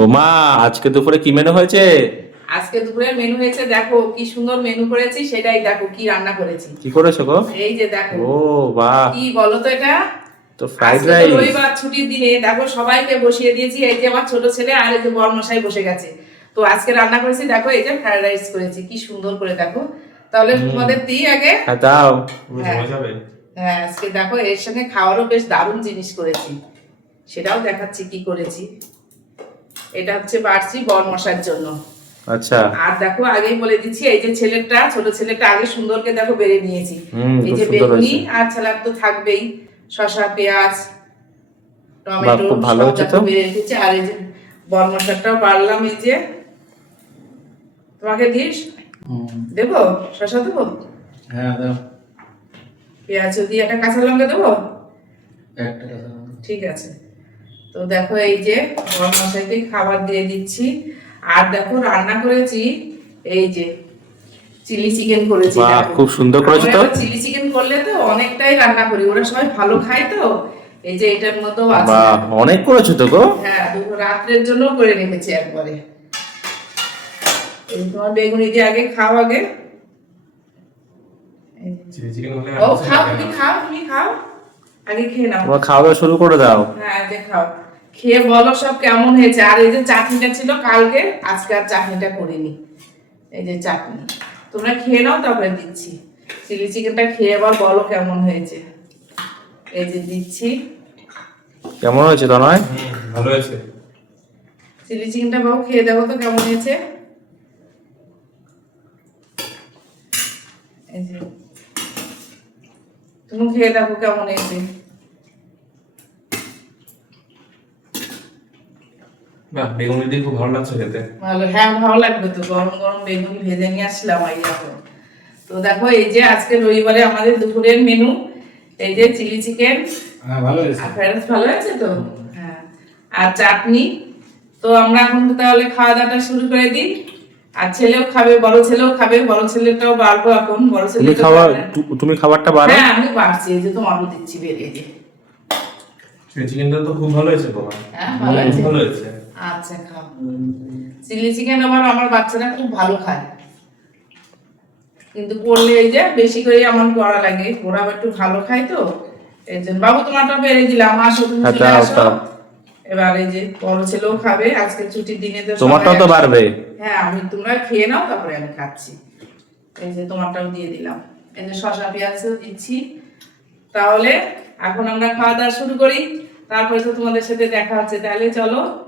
ও মা আজকে দুপুরে কি মেনু হয়েছে? আজকে দুপুরের মেনু হয়েছে দেখো কি সুন্দর মেনু করেছি সেটাই দেখো কি রান্না করেছি। কি করেছ গো? এই যে দেখো। ও বাহ। কি বলো তো এটা? তো ফ্রাইড রাইস রবিবার ছুটির দিনে দেখো সবাইকে বসিয়ে দিয়েছি এই যে আমার ছোট ছেলে আর এই যে বড় মশাই বসে গেছে। তো আজকে রান্না করেছি দেখো এই যে ফ্রাইড রাইস করেছি কি সুন্দর করে দেখো। তাহলে তোমাদের দিই আগে? হ্যাঁ দাও। হ্যাঁ। হ্যাঁ আজকে দেখো এর সঙ্গে খাওয়ারও বেশ দারুণ জিনিস করেছি। সেটাও দেখাচ্ছি কি করেছি। এটা হচ্ছে বাড়ছি বর মশার জন্য। আচ্ছা। আর দেখো আগেই বলে দিচ্ছি এই যে ছেলেটা ছোট ছেলেটা আগে সুন্দরকে দেখো বেড়ে নিয়েছি। এই যে বেগুনি আর তো থাকবেই শসা পেঁয়াজ টমেটো ভালো দেখো তো। বেড়ে রেখেছি আর এই যে বর মশলাটাও বাড়লাম এই যে। তোমাকে দিস? দেবো? শসা দেবো? হ্যাঁ দাও। পেঁয়াজ দিয়ে একটা কাঁচা লঙ্কা দেবো? একটা ঠিক আছে। তো দেখো এই যে গরম মশলাতে খাবার দিয়ে দিচ্ছি। আর দেখো রান্না করেছি এই যে চিলি চিকেন করেছি বাহ, খুব সুন্দর করেছ তো। চিলি চিকেন করলে তো অনেকটাই রান্না করি ওরা সবাই ভালো খায় তো। এই যে এটার মধ্যেও আছে। বাহ অনেক করেছ তো গো? হ্যাঁ দুপুর রাত্রের জন্য করে রেখেছি একবারে। এই তোমার বেগুনি দিয়ে আগে খাও আগে। চিলি চিকেন হলে ও খাও তুমি খাও তুমি খাও। আগে খেয়ে নাও। তোমরা খাওয়া দাওয়া শুরু করে দাও। হ্যাঁ দেখাও খেয়ে বলো সব কেমন হয়েছে। আর এই যে চাটনিটা ছিল কালকে আজকে আর চাটনিটা করিনি। এই যে চাটনি। তোমরা খেয়ে নাও তারপরে দিচ্ছি। চিলি চিকেনটা খেয়ে আবার বলো কেমন হয়েছে। এই যে দিচ্ছি। কেমন হয়েছে তনয়? ভালো হয়েছে। চিলি চিকেনটা বাবু খেয়ে দেখো তো কেমন হয়েছে। এই যে। তুমি খেয়ে দেখো কেমন হয়েছে। বাহ বেগুন দিয়ে খুব ভালো লাগছে খেতে। ভালো হ্যাঁ ভালো লাগবে তো গরম গরম বেগুন ভেজে নিয়ে আসলাম এই তো দেখো এই যে আজকে রবিবারে আমাদের দুপুরের মেনু এই যে চিলি চিকেন। হ্যাঁ ভালো হয়েছে। আর ভালো আছে তো? হ্যাঁ। আর চাটনি। তো আমরা এখন তাহলে খাওয়া দাওয়াটা শুরু করে দিই। আর ছেলেও খাবে বড় ছেলেও খাবে বড় ছেলেটাও বাড়বো এখন বড় ছেলে তুমি খাবার তুমি খাবারটা বাড়ো। হ্যাঁ আমি বাড়ছি এই যে তোমারও দিচ্ছি বেরিয়ে দিয়ে চিকেনটা তো খুব ভালো হয়েছে তোমার। হ্যাঁ ভালো আছে ভালো হয়েছে। আচ্ছা খাও। চিলি চিকেন আবার আমার বাচ্চারা খুব ভালো খায়। কিন্তু করলে এই যে বেশি করে আমার করা লাগে। ওরা একটু ভালো খায় তো। এই জন্য বাবু তোমারটা বেড়ে দিলাম। আসো তুমি হ্যাঁ, চলে আসো। এবার এই যে বড় ছেলেও খাবে। আজকে ছুটির দিনে তো তোমারটাও তো বাড়বে। হ্যাঁ আমি তোমরা খেয়ে নাও তারপরে আমি খাচ্ছি। এই যে তোমারটাও দিয়ে দিলাম। এই যে শসা পেঁয়াজও দিচ্ছি। তাহলে এখন আমরা খাওয়া দাওয়া শুরু করি। তারপরে তো তোমাদের সাথে দেখা হচ্ছে। তাহলে চলো